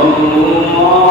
الله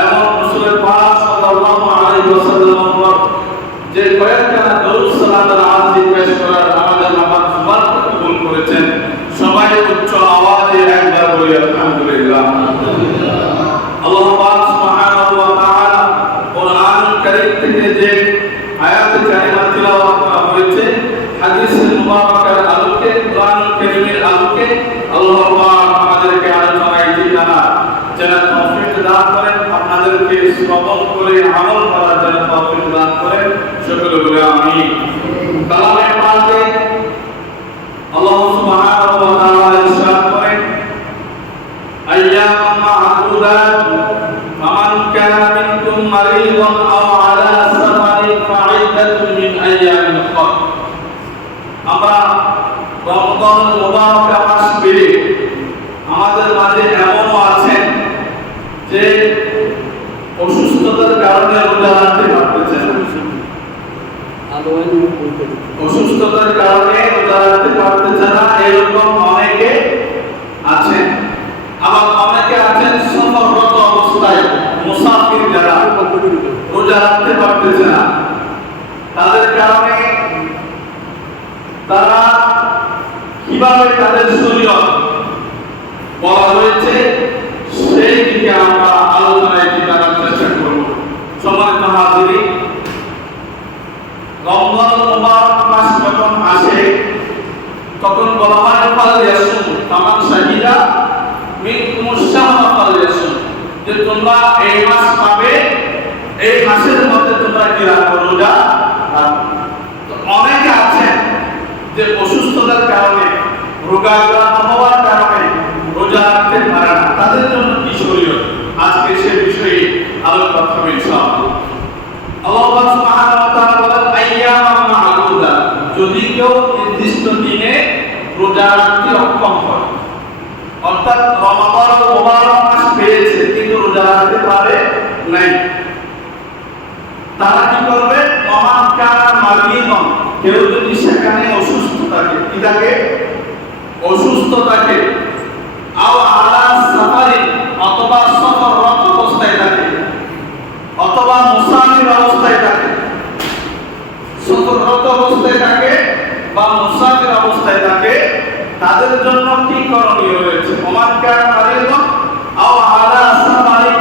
এবং যে কয়েকখানা দরুদ করার আমাদের করেছেন। সবাই উচ্চ আওয়াজে একবার বলি আলহামদুলিল্লাহ। করে আমল করার জন্য তৌফিক দান করেন। সকলে বলে আমি। বলা হয়েছে, সেই দিকে আমরা আলোচনায় ঠিকানার চেষ্টা করব। সম্মানিত হাজিরি রমজান মুবারক মাস যখন আসে, তখন বলা হয় ফাল ইয়াসুম তামান শাহিদা মিনকুম শাহরা ফাল ইয়াসুম যে তোমরা এই মাস পাবে, এই মাসের মধ্যে তোমরা কি রাখো রোজা অনেকে আছেন যে অসুস্থতার কারণে রোগাক্রান্ত হওয়ার কারণে রোজা রাখতে পারে না তাদের জন্য কি শরীর আজকে সে বিষয়ে আলোকপাত হবে যদি কেউ নির্দিষ্ট দিনে রোজা রাখতে অক্ষম হয়, অর্থাৎ রমাদান পেয়েছে, কিন্তু রোজা রাখতে পারে নাই, তারা কি করবে? মহান কানা মালিনন কেউ যদি সেখানে অসুস্থ থাকে, কি অসুস্থ থাকে আও আলা সাফারি অথবা সফররত অবস্থায় থাকে অথবা মুসাফির অবস্থায় থাকে সফররত অবস্থায় থাকে বা মুসাফির অবস্থায় থাকে তাদের জন্য কি করণীয় রয়েছে? ওমান কানা মালিনন আও আলা সাফারি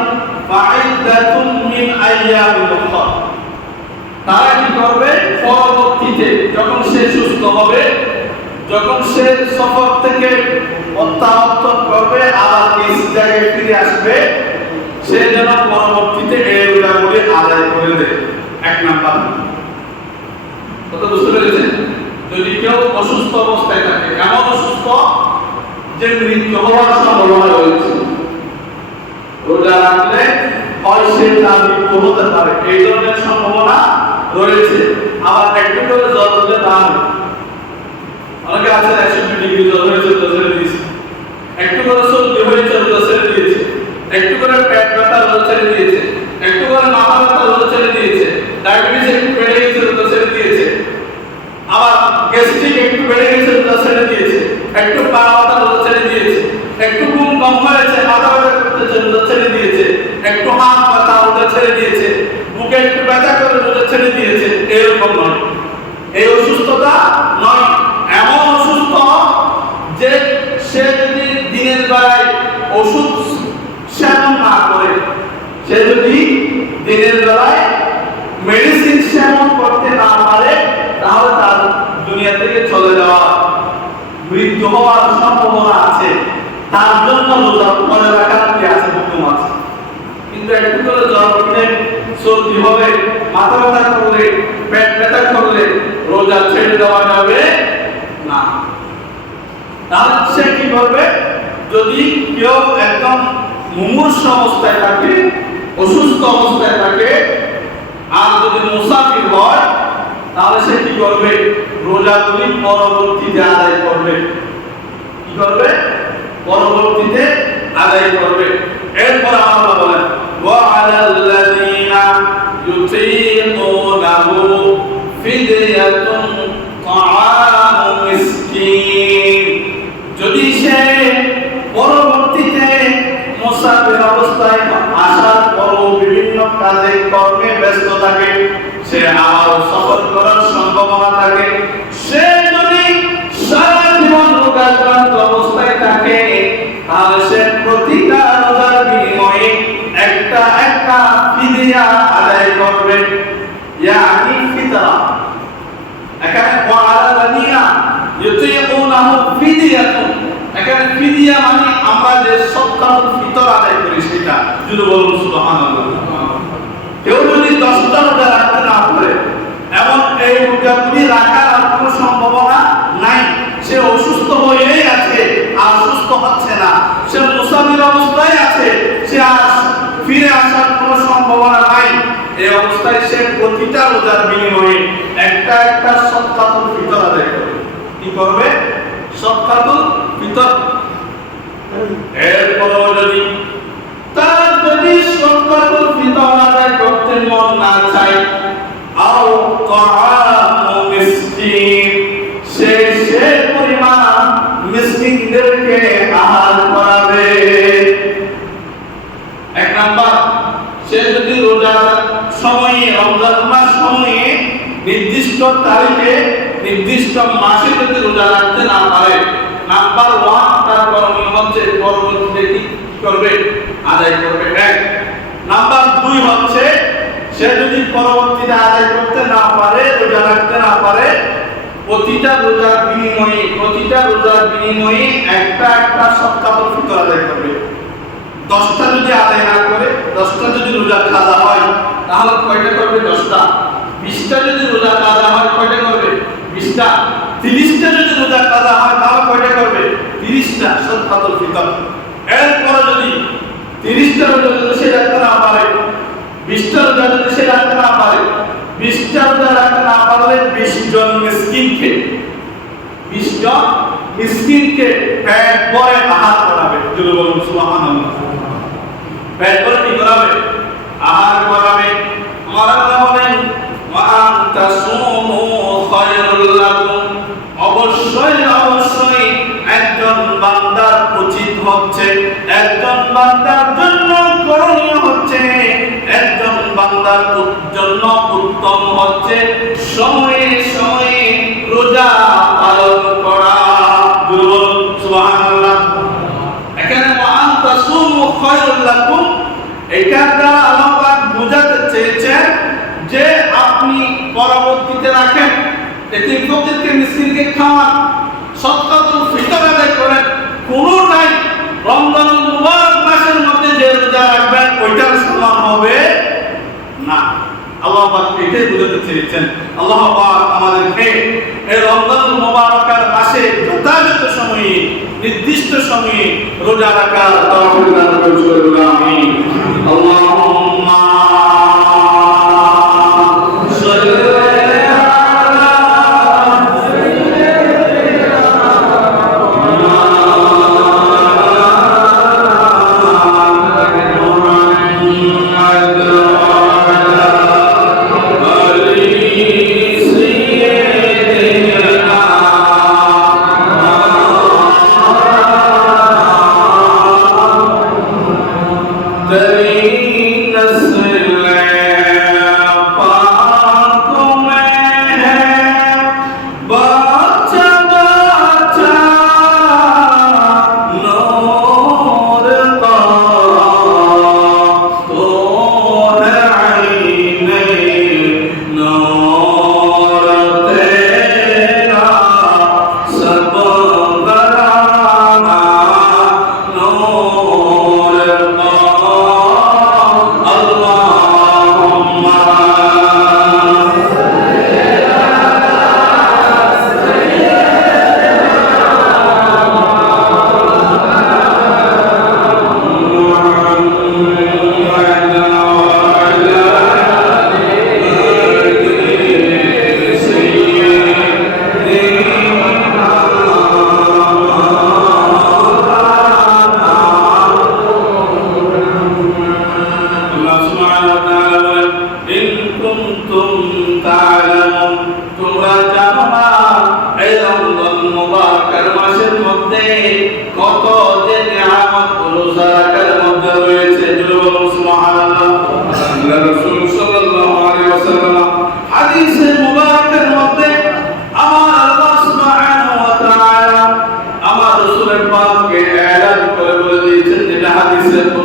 ফাইদাতুম মিন আইয়ামিন উখরা। তারা কি করবে? পরবর্তীতে যখন সে সুস্থ হবে, যখন সে সফর থেকে প্রত্যাবর্তন করবে, আবার নিজ জায়গায় ফিরে আসবে, সে যেন পরবর্তীতে এই রোজাগুলি আদায় করে দেয় এক নাম্বার কত বুঝতে পেরেছেন যদি কেউ অসুস্থ অবস্থায় থাকে। এমন অসুস্থ? যে মৃত্যু হওয়ার সম্ভাবনা রয়েছে। রোজা রাখলে হয় তার মৃত্যু হতে পারে। এই ধরনের সম্ভাবনা রয়েছে। আবার একটু করে জ্বর হলে তার অনেকে আছে একষট্টি ডিগ্রি জ্বর হয়েছে তো ছেড়ে দিয়েছে। একটু করে সর্দি হয়েছে রোজা ছেড়ে দিয়েছে। একটু করে পেট ব্যথা রোজা ছেড়ে দিয়েছে। একটু করে মাথা ব্যথা রোজা ছেড়ে দিয়েছে। ডায়াবেটিস একটু বেড়ে গেছে রোজা ছেড়ে দিয়েছে। আবার বেড়ে গেছে রোজা ছেড়ে দিয়েছে। একটু পাওয়াটা রোজা ছেড়ে দিয়েছে। একটু ঘুম কম হয়েছে মাথা ব্যথা করতেছে ছেড়ে দিয়েছে। একটু হাত ব্যথা রোজা ছেড়ে দিয়েছে। বুকে একটু ব্যথা করে রোজা ছেড়ে দিয়েছে। এরকম নয়। এই অসুস্থতা নয় এমন অসুস্থ যে সে যদি দিনের বেলায় ওষুধ সেবন না করে সে যদি দিনের বেলায় মেডিসিন সেবন করতে না পারে তাহলে তার দুনিয়া থেকে চলে যাওয়া মৃত্যু হওয়ার সম্ভাবনা আছে। তার জন্য রোজা মনে রাখার কি আছে? হুকুম আছে। কিন্তু একটু করে জ্বর উঠলে সর্দি হবে, মাথা ব্যথা করলে, পেট ব্যথা করলে রোজা ছেড়ে দেওয়া যাবে না। তাহলে সে কি করবে? যদি কেউ একদম মুমূর্ষ অবস্থায় থাকে, অসুস্থ অবস্থায় থাকে, আর যদি মুসাফির হয়, তাহলে সে কি করবে? রোজাগুলি পরবর্তীতে আদায় করবে। কি করবে পরবর্তীতে আদায় করবে এরপর আল্লাহ বলেন وعلى الذين يطيقونه فدية طعام مسكين যদি সে পরবর্তীতে মুসাফির অবস্থায় আসার পরও বিভিন্ন কাজে কর্মে ব্যস্ত থাকে সে আবারও সফর করার সম্ভাবনা থাকে সে যদি সারা রোজাক্রান্ত অবস্থায় থাকে। আর প্রতিটা রোজার বিনিময়ে একটা একটা ফিদিয়া আদায় করবে। ইয়ানি ফিতরা। এখানে ওয়ালাদিনা ইউতিকুনাহু ফিদিয়াতুন। এখানে ফিদিয়া মানে আমরা যে সপ্তাহ ফিতর আদায় করি সেটা। যদি বলুন সুবহানাল্লাহ। কেউ যদি দশটা রোজা রাখতে না পারে এবং এই রোজাগুলি রাখার কোনো সম্ভাবনা নাই। সে অসুস্থ সে অবস্থায় আছে, সে আর ফিরে আসার কোনো সম্ভাবনা নাই। এই অবস্থায় সে প্রতিটা রোজার বিনিময়ে একটা একটা সৎকাতুল ফিতর আদায় করবে কি করবে? সৎকাতুল ফিতর। এরপরও যদি তার যদি সৎকাতুল ফিতর আদায় করতে মন না চায়, আও তাআমু মিসকিন। সে সে পরিমাণ মিসকিনদেরকে আহার করাবে এক নাম্বার সে যদি রোজার সময়ে রমজান মাস সময়ে নির্দিষ্ট তারিখে নির্দিষ্ট মাসে যদি রোজা রাখতে না পারে। নাম্বার ওয়ান তার করণীয় হচ্ছে পরবর্তীতে কি করবে? আদায় করবে এক নাম্বার দুই হচ্ছে, সে যদি পরবর্তীতে আদায় করতে না পারে, রোজা রাখতে না পারে, প্রতিটা রোজার বিনিময়ে, প্রতিটা রোজার বিনিময়ে একটা একটা সপ্তাহ আদায় করবে। দশটা যদি আদায় না করে, দশটা যদি রোজা কাজা হয়, তাহলে কয়টা করবে? দশটা। বিশটা যদি রোজা কাজা হয়, কয়টা করবে? বিশটা। তিরিশটা যদি রোজা কাজা হয় তাহলে কয়টা করবে? তিরিশটা সৎকাতুল ফিতর। এরপরে যদি তিরিশটা রোজা যদি সে রাখতে না পারে, বিশটা রোজা যদি সে রাখতে না পারে, বিশটা রোজা রাখতে না পারলে বিশ জন মিসকিনকে, বিশ জন মিসকিনকে পেট ভরে আহার করাবে। যদি বলুন, সুবহানাল্লাহ। পেট ভরে কি করাবে? আহার করাবে। আল্লাহ বলেন অবশ্যই অবশ্যই একজন বান্দার উচিত হচ্ছে, একজন বান্দার জন্য করণীয় হচ্ছে, একজন বান্দার জন্য উত্তম হচ্ছে সময়ে সময়ে রোজা পালন করা। দুর্বল এখানে ওয়ান তাসুমু খায়রুল লাকুম, এটার দ্বারা আল্লাহ বোঝাতে চেয়েছেন যে আপনি পরবর্তীতে রাখেন এতিম ফকিরকে, মিসকিনকে খাওয়ান সদকাতুল ফিতর আদায় করেন, কোনোটাই রমজান মুবারক মাসের মধ্যে যে রোজা রাখবেন, ওইটার সমান হবে না। আল্লাহ পাক এটাই বোঝাতে চেয়েছেন। আল্লাহ পাক আমাদেরকে এই রমজান মুবারকের মাসে যথাযথ সময়ে, নির্দিষ্ট সময়ে রোজা রাখার তৌফিক দান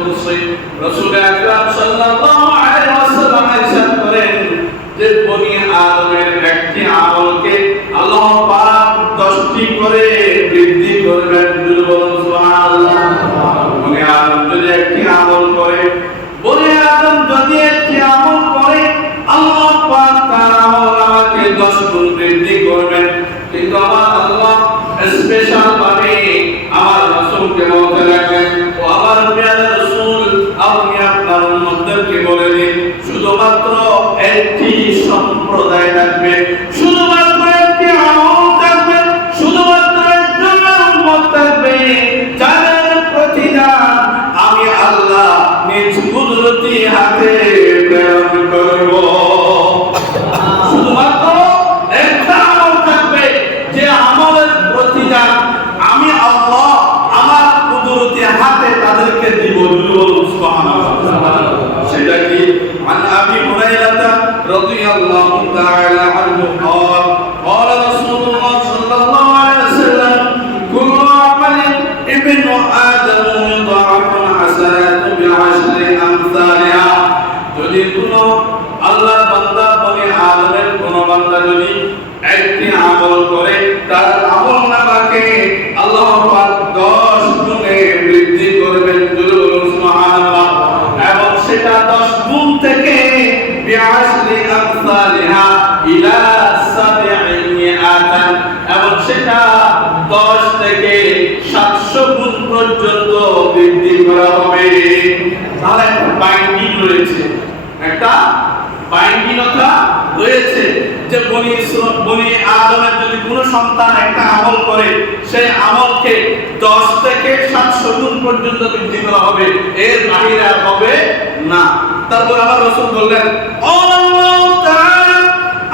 হাদিসের বৃদ্ধি করা হবে তাহলে একটা বাইন্ডিং রয়েছে একটা বাইন্ডিংতা রয়েছে যে বনি বনি আদমের যদি কোনো সন্তান একটা আমল করে সেই আমলকে 10 থেকে 700 গুণ পর্যন্ত বৃদ্ধি করা হবে এর বাহিরে আর হবে না তারপর আবার রাসূল বললেন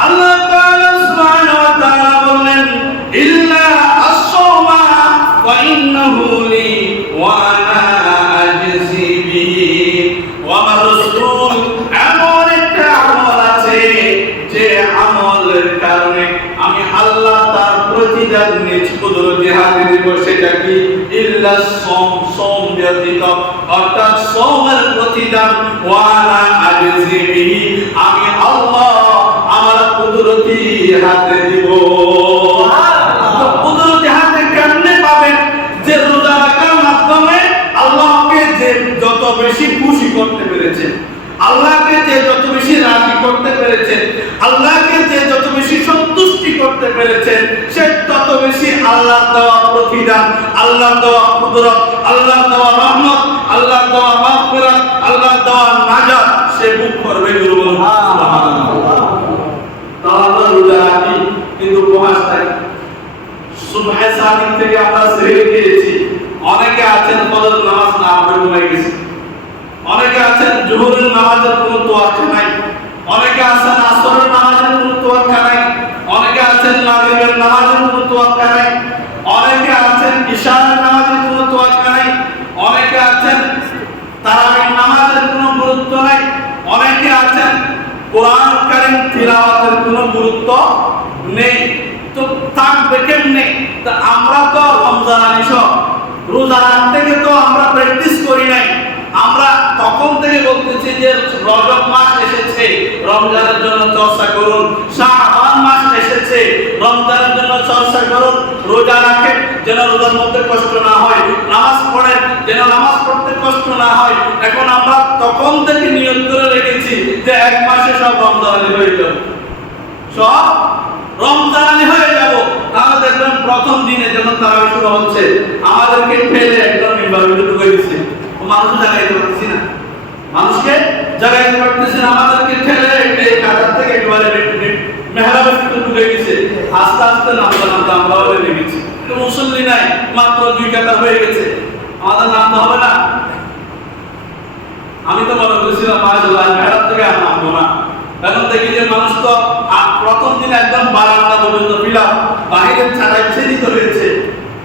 আল্লাহু বললেন ইল্লা আস-সাওমা ওয়া ইন্নাহু লি সোমের প্রতিদান ওয়ানা আমি আল্লাহ আমার কুদরতি হাতে দিব। কুদরতি হাতে কেমনে পাবেন? যে রোজা রাখার মাধ্যমে আল্লাহকে যে যত বেশি খুশি করতে পেরেছেন আল্লাহকে যে যত বেশি রাজি করতে পেরেছেন আল্লাহকে যে যত বেশি সন্তুষ্টি করতে পেরেছেন সে তত বেশি আল্লাহ দেওয়া প্রতিদান আল্লাহ দেওয়া কুদরত আল্লাহ দেওয়া রহমত আল্লাহ দেওয়া মাগফিরাত আল্লাহ দেওয়া নাজাত সে বুক করবে দুর্বল তাহলে রোজা রাখি কিন্তু উপহাস থাকি সুবহে সাদিক থেকে আমরা অনেকে আছেন ফজর নামাজ না পড়ে গেছে। অনেকে আছেন জোহরের নামাজের কোনো তোয়াক্কা নাই। অনেকে আছেন আসরের নামাজের কোনো তোয়াক্কা নাই। অনেকে আছেন মাগরিবের নামাজের কোনো তোয়াক্কা নাই। অনেকে আছেন নামাজের কোনো তোয়াক্কা নাই। অনেকে আছেন তারাবির নামাজের কোনো গুরুত্ব নাই। অনেকে আছেন কোরআন কারীম তিলাওয়াতের কোনো গুরুত্ব নেই। তো থাকবে কেমনে? তা আমরা তো রমজান আনিস রোজা রাখতে গিয়ে তো আমরা প্র্যাকটিস করি নাই। আমরা তখন থেকে বলতেছি যে রজব মাস এসেছে, রমজানের জন্য চর্চা করুন। শাহবান মাস এসেছে, রমজানের জন্য চর্চা করুন। রোজা রাখেন যেন রোজার মধ্যে কষ্ট না হয়। নামাজ পড়েন যেন নামাজ পড়তে কষ্ট না হয়। এখন আমরা তখন থেকে নিয়ত করে রেখেছি যে এক মাসে সব রমজান হয়ে যাবে। সব রমজানি হয়ে যাব। তাহলে দেখবেন প্রথম দিনে যখন তারা শুরু হচ্ছে, আমাদেরকে ফেলে একদম মিম্বারে ঢুকে দিচ্ছে মানুষ জাগাইতে পারতেছি না। মানুষকে জাগাইতে পারতেছি না, আমাদেরকে ঠেলে এই কাতার থেকে একেবারে মেহরাবের ঢুকে গেছে আস্তে আস্তে নামতে নামতে আমরা নেমে গেছি। কিন্তু মুসল্লি নাই, মাত্র দুই কাতার হয়ে গেছে। আমাদের নামতে হবে না। আমি তো মনে করেছিলাম মাশাআল্লাহ মেহরাব থেকে আর নামবো না। এখন দেখি যে মানুষ তো প্রথম দিন একদম বারান্দা পর্যন্ত ফিলাম বাহিরের ছাড়াই ছেদিত রয়েছে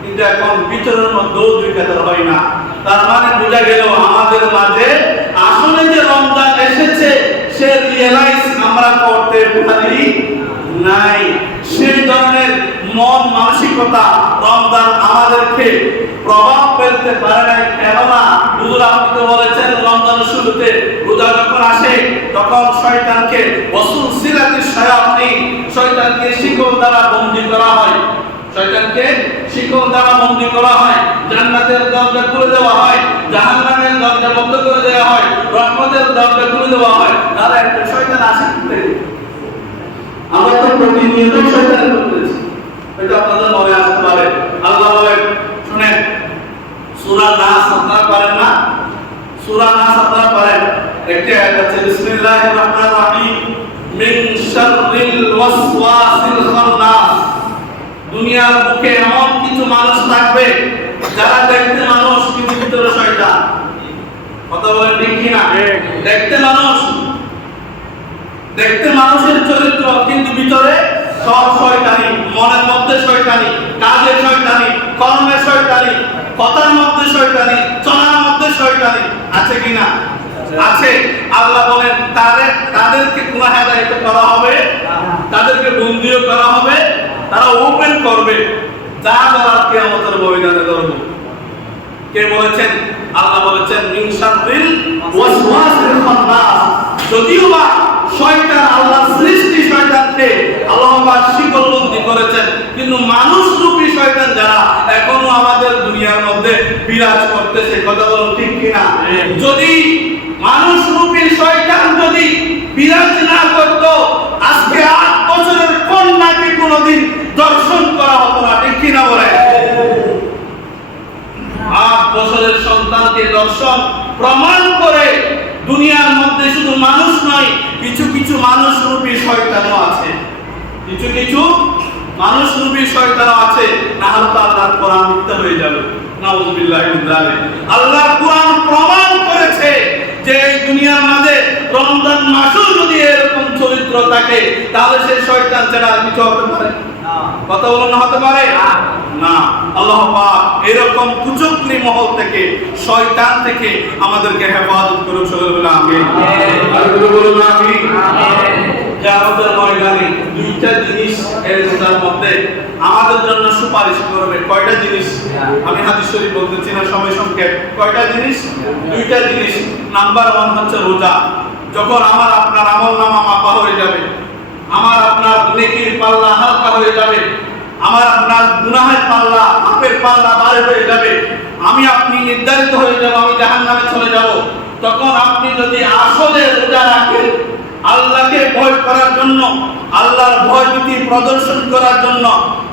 কিন্তু এখন ভিতরের মধ্যেও দুই কাতার হয় না। তার মানে বোঝা গেল আমাদের মাঝে আসলে যে রমজান এসেছে, সে রিয়েলাইজ আমরা করতে পারি নাই। সেই ধরনের মন মানসিকতা রমজান আমাদেরকে প্রভাব ফেলতে পারে নাই। কেননা হুজুর আপনি বলেছেন, রমজানের শুরুতে রোজা যখন আসে, তখন শয়তানকে ওয়াসুল সিলাতি শায়াতিন শয়তানকে শিকল দ্বারা বন্দী করা হয়। শয়তানকে শিকল দ্বারা বন্দী করা হয়। জান্নাতের দরজা খুলে দেওয়া হয়। জাহান্নামের দরজা বন্ধ করে দেওয়া হয়। রহমতের দরজা খুলে দেওয়া হয়। তাহলে একটা শয়তান আসে আমরা তো প্রতিনিয়ত শয়তান করতেছি এটা আপনাদের মনে আসতে পারে আল্লাহ বলেন শুনেন সূরা নাস আপনারা পারেন না? সূরা নাস আপনারা পারেন? একটি আয়াত আছে বিসমিল্লাহির রহমানির রহিম মিন শাররিল ওয়াসওয়াসিল খান্নাস। দুনিয়ার বুকে এমন কিছু মানুষ থাকবে যারা দেখতে মানুষ কিন্তু ভিতরে শয়তান। কথা বলেন ঠিক কিনা দেখতে মানুষ দেখতে মানুষের চরিত্র কিন্তু ভিতরে সব শয়তানি, মনের মধ্যে শয়তানি, কাজে শয়তানি, কর্মে শয়তানি, কথার মধ্যে শয়তানি, চলার মধ্যে শয়তানি, আছে কিনা আছে। আল্লাহ বলেন, তাদের, তাদেরকে গুনাহ করা হবে। তাদেরকে বন্দিও করা হবে। তারা ওপেন করবে। যা করার কিয়ামতের ময়দানে করব কে বলেছেন? আল্লাহ বলেছেন, মিন শাররিল ওয়াসওয়াসিল খান্নাস। যদিও বা শয়তান আল্লাহর সৃষ্টি শয়তানকে আল্লাহ পাক শিকলবন্দি করেছেন। কিন্তু মানুষ রূপী শয়তান যারা এখনও আমাদের দুনিয়ার মধ্যে বিরাজ করতেছে কথা বলুন ঠিক কিনা? যদি মানুষ রূপী শয়তান যদি বিরাজ না করত আজকে আট বছরের কন্যাকে কোনোদিন দর্শন করা হতো না ঠিক কিনা বলে আট বছরের সন্তানকে দর্শন প্রমাণ করে দুনিয়ার মধ্যে শুধু মানুষ নয়, কিছু কিছু মানুষ রূপী শয়তানও আছে। কিছু কিছু মানুষ রূপী শয়তানও আছে, না হলে তো আল্লাহর কোরআন মিথ্যা হয়ে যাবে। নাউজুবিল্লাহ আল্লাহর কোরআন প্রমাণ করেছে যে এই দুনিয়ার মাঝে রমজান মাসেও যদি এরকম চরিত্র থাকে, তাহলে সে শয়তান ছাড়া আর কিছু হতে পারে কথা বলুন হতে পারে? না। আল্লাহ পাক এরকম কুচক্রি মহল থেকে শয়তান থেকে আমাদেরকে হেফাজত করুন সকলে বলে বলুন কিয়ামতের ময়দানে দুইটা জিনিস এর মধ্যে আমাদের জন্য সুপারিশ করবে। কয়টা জিনিস? আমি হাদিস শরীফ বলতেছি না সময় সংক্ষেপ। কয়টা জিনিস? দুইটা জিনিস। নাম্বার ওয়ান হচ্ছে রোজা। যখন আমার আপনার আমল নামা মাপা হয়ে যাবে আমার আপনার নেকির পাল্লা হালকা হয়ে যাবে। আমার আপনার গুনাহের পাল্লা পাপের পাল্লা বাড়ে হয়ে যাবে। আমি আপনি নির্ধারিত হয়ে যাব, আমি জাহান্নামে চলে যাব। তখন আপনি যদি আসলে রোজা রাখেন, আল্লাহকে ভয় করার জন্য, আল্লাহর ভয় ভীতি প্রদর্শন করার জন্য,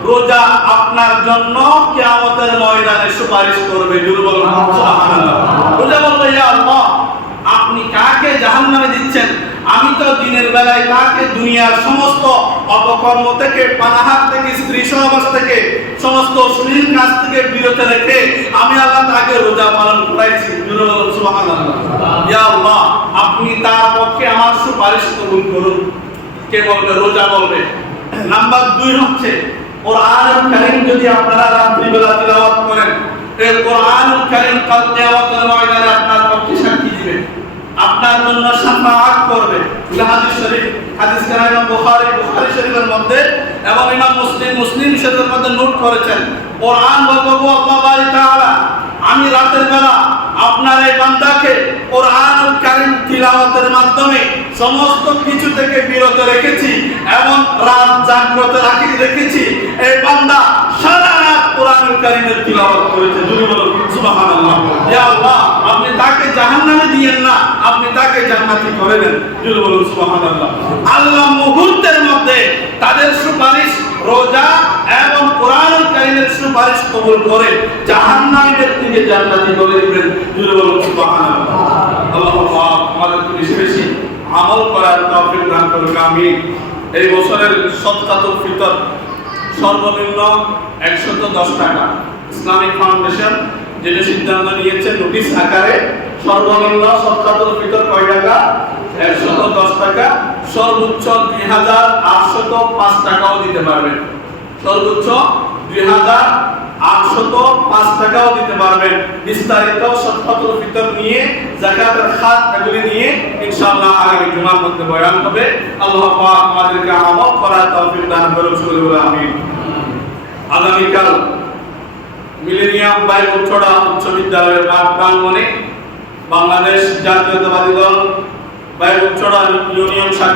রোজা আপনার জন্য কিয়ামতের ময়দানে সুপারিশ করবে। দুর্বল রোজা বলবে ইয়া আল্লাহ, আপনি কাকে জাহান্নামে দিচ্ছেন? আমি তো দিনের বেলায় তাকে দুনিয়ার সমস্ত অপকর্ম থেকে, পানাহার থেকে, স্ত্রী সহবাস থেকে, সমস্ত অশ্লীল কাজ থেকে বিরত রেখে আমি আল্লাহ তাকে রোজা পালন করাইছি। আপনি তার পক্ষে আমার সুপারিশ কবুল করুন। কে বলবে? রোজা বলবে। নাম্বার দুই হচ্ছে কোরআন কারীম যদি আপনারা রাত্রিবেলা তিলাওয়াত করেন, এই কোরআন কারীম কাল কিয়ামতের ময়দানে আপনার আপনার জন্য শাফাআত করবে। হাদিস শরীফ, হাদিস কানা ইমাম বুখারী বুখারী শরীফের মধ্যে এবং ইমাম মুসলিম মুসলিম শরীফের মধ্যে নোট করেছেন। কোরআন বলব, আল্লাহ বারি তাআলা, আমি রাতের বেলা আপনার এই বান্দাকে কোরআন কারীম তিলাওয়াতের মাধ্যমে সমস্ত কিছু থেকে বিরত রেখেছি এবং রাত জাগ্রত রাখি রেখেছি। এই বান্দা সারা রাত কোরআন কারীমের তিলাওয়াত করেছে। বলুন। আপনি তাকে জাহান্নামে দিয়েন না, আপনি তাকে জান্নাতি করে দেন। যদি বলুন আল্লাহ মুহূর্তের মধ্যে তাদের সুপারিশ, রোজা এবং কোরআন কারীমের সুপারিশ কবুল করে জাহান্নামীদের থেকে জান্নাতি করে দিবেন। যদি বলুন আল্লাহ পাক আমাদেরকে বেশি আমল করার তৌফিক দান করুন আমিন। এই বছরের সদকাতুল ফিতর সর্বনিম্ন একশত দশ টাকা। ইসলামিক ফাউন্ডেশন যেটা সিদ্ধান্ত নিয়েছে নোটিশ আকারে সর্বনিম্ন সদকাতুল ফিতর কয় টাকা? একশত দশ টাকা। সর্বোচ্চ দুই হাজার আটশত পাঁচ টাকাও দিতে পারবেন। সর্বোচ্চ দুই হাজার আটশত পাঁচ টাকাও দিতে পারবেন। বিস্তারিত সদকাতুল ফিতর নিয়ে যাকাতের খাত এগুলি নিয়ে ইনশাআল্লাহ আগামী জুমার মধ্যে বয়ান হবে। আল্লাহ আমাদেরকে আমল করার তৌফিক দান করুন। আমিন। আগামীকাল মিলেনিয়াম বাইবছড়া উচ্চ বিদ্যালয়ের মাঠ প্রাঙ্গণে বাংলাদেশ জাতীয়তাবাদী দল বাইবছড়া ইউনিয়ন শাখা